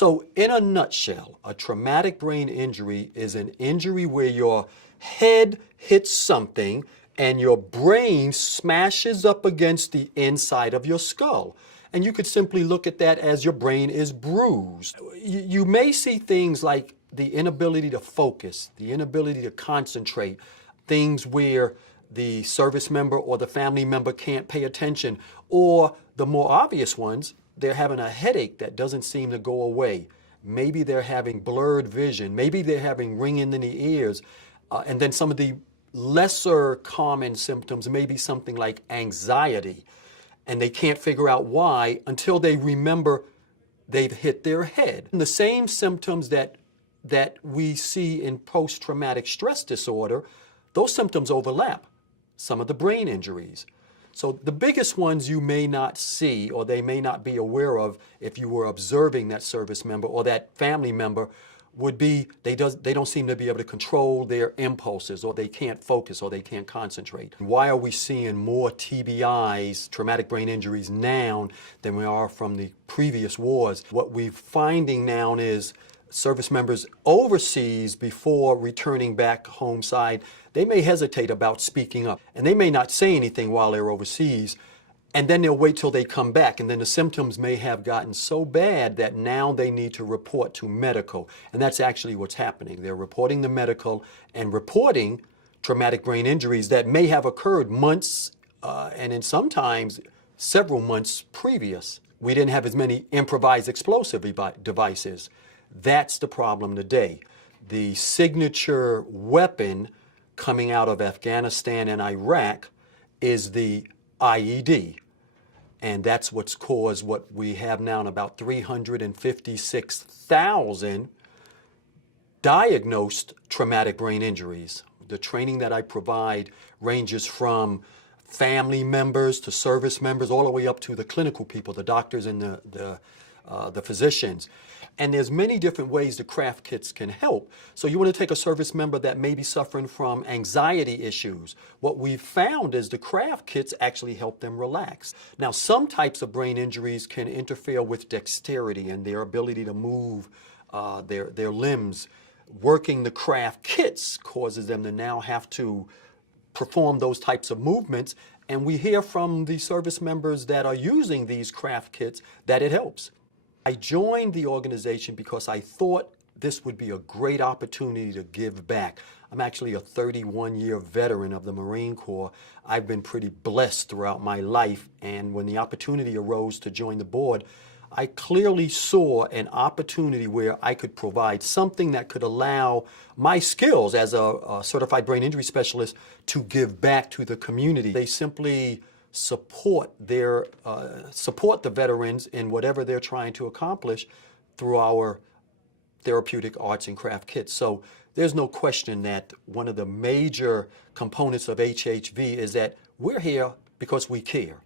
So in a nutshell, a traumatic brain injury is an injury where your head hits something and your brain smashes up against the inside of your skull. And you could simply look at that as your brain is bruised. You may see things like the inability to focus, the inability to concentrate, things where the service member or the family member can't pay attention, or the more obvious ones, they're having a headache that doesn't seem to go away. Maybe they're having blurred vision. Maybe they're having ringing in the ears. And then some of the lesser common symptoms may be something like anxiety. And they can't figure out why until they remember they've hit their head. And the same symptoms that we see in post-traumatic stress disorder, those symptoms overlap some of the brain injuries. So the biggest ones you may not see or they may not be aware of if you were observing that service member or that family member would be they don't seem to be able to control their impulses, or they can't focus, or they can't concentrate. Why are we seeing more TBIs, traumatic brain injuries, now than we are from the previous wars? What we're finding now is service members overseas, before returning back home side, they may hesitate about speaking up, and they may not say anything while they're overseas, and then they'll wait till they come back, and then the symptoms may have gotten so bad that now they need to report to medical. And that's actually what's happening. They're reporting to medical and reporting traumatic brain injuries that may have occurred months and in sometimes several months previous. We didn't have as many improvised explosive devices. That's the problem today. The signature weapon coming out of Afghanistan and Iraq is the IED. And that's what's caused what we have now, about 356,000 diagnosed traumatic brain injuries. The training that I provide ranges from family members to service members, all the way up to the clinical people, the doctors and the physicians. And there's many different ways the craft kits can help. So you want to take a service member that may be suffering from anxiety issues. What we've found is the craft kits actually help them relax. Now, some types of brain injuries can interfere with dexterity and their ability to move their limbs. Working the craft kits causes them to now have to perform those types of movements. And we hear from the service members that are using these craft kits that it helps. I joined the organization because I thought this would be a great opportunity to give back. I'm actually a 31-year veteran of the Marine Corps. I've been pretty blessed throughout my life, and when the opportunity arose to join the board, I clearly saw an opportunity where I could provide something that could allow my skills as a certified brain injury specialist to give back to the community. They simply support the veterans in whatever they're trying to accomplish through our therapeutic arts and craft kits. So there's no question that one of the major components of HHV is that we're here because we care.